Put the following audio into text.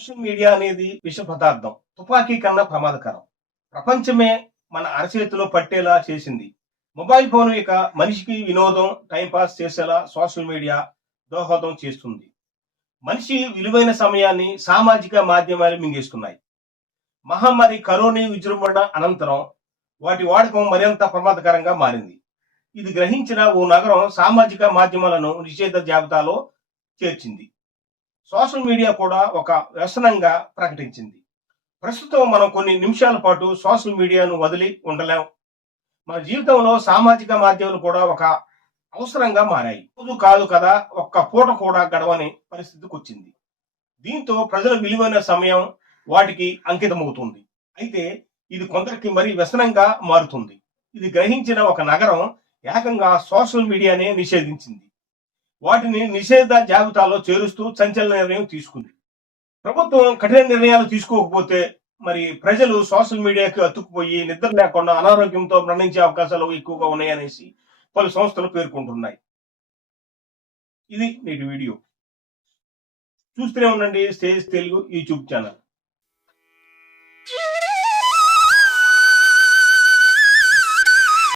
Social media అనేది విష పదార్థం తుపాకీ కన్నా ప్రమాదకరం. ప్రపంచమే మన అరచేతిలో పట్టేలా చేసింది. మొబైల్ ఫోన్ ఇక మనిషికి వినోదం టైంపాస్ చేసేలా సోషల్ మీడియా దోహదం చేస్తుంది. మనిషి విలువైన సమయాన్ని సామాజిక మాధ్యమాలు మింగేస్తున్నాయి మహమ్మారి కరోనా విజృంభణ అనంతరం వాటి వాడకం మరింత ప్రమాదకరంగా మారింది. ఇది గ్రహించిన ఓ నగరం సామాజిక మాధ్యమాలను నిషేధ జాబితాలో చేర్చింది. సోషల్ మీడియా కూడా ఒక వ్యసనంగా ప్రకటించింది. ప్రస్తుతం మనం కొన్ని నిమిషాల పాటు సోషల్ మీడియాను వదిలి ఉండలేం. మన జీవితంలో సామాజిక మాధ్యమాలు కూడా ఒక అవసరంగా మారాయి. రోజు కాదు కదా ఒక్క పూట కూడా గడవని పరిస్థితికి వచ్చింది దీంతో ప్రజల విలువైన సమయం వాటికి అంకితమవుతుంది. అయితే ఇది కొందరికి మరీ వ్యసనంగా మారుతుంది. ఇది గ్రహించిన ఒక నగరం ఏకంగా సోషల్ మీడియానే నిషేధించింది. వాటిని నిషేధ జాబితాలో చేరుస్తూ సంచలన నిర్ణయం తీసుకుంది. ప్రభుత్వం కఠిన నిర్ణయాలు తీసుకోకపోతే మరి ప్రజలు సోషల్ మీడియాకి అతుక్కుపోయి నిద్ర లేకుండా అనారోగ్యంతో మరణించే అవకాశాలు ఎక్కువగా ఉన్నాయనేసి పలు సంస్థలు పేర్కొంటున్నాయి. ఇది నేటి వీడియో. చూస్తూనే ఉండండి స్టేజ్ తెలుగు యూట్యూబ్ ఛానల్.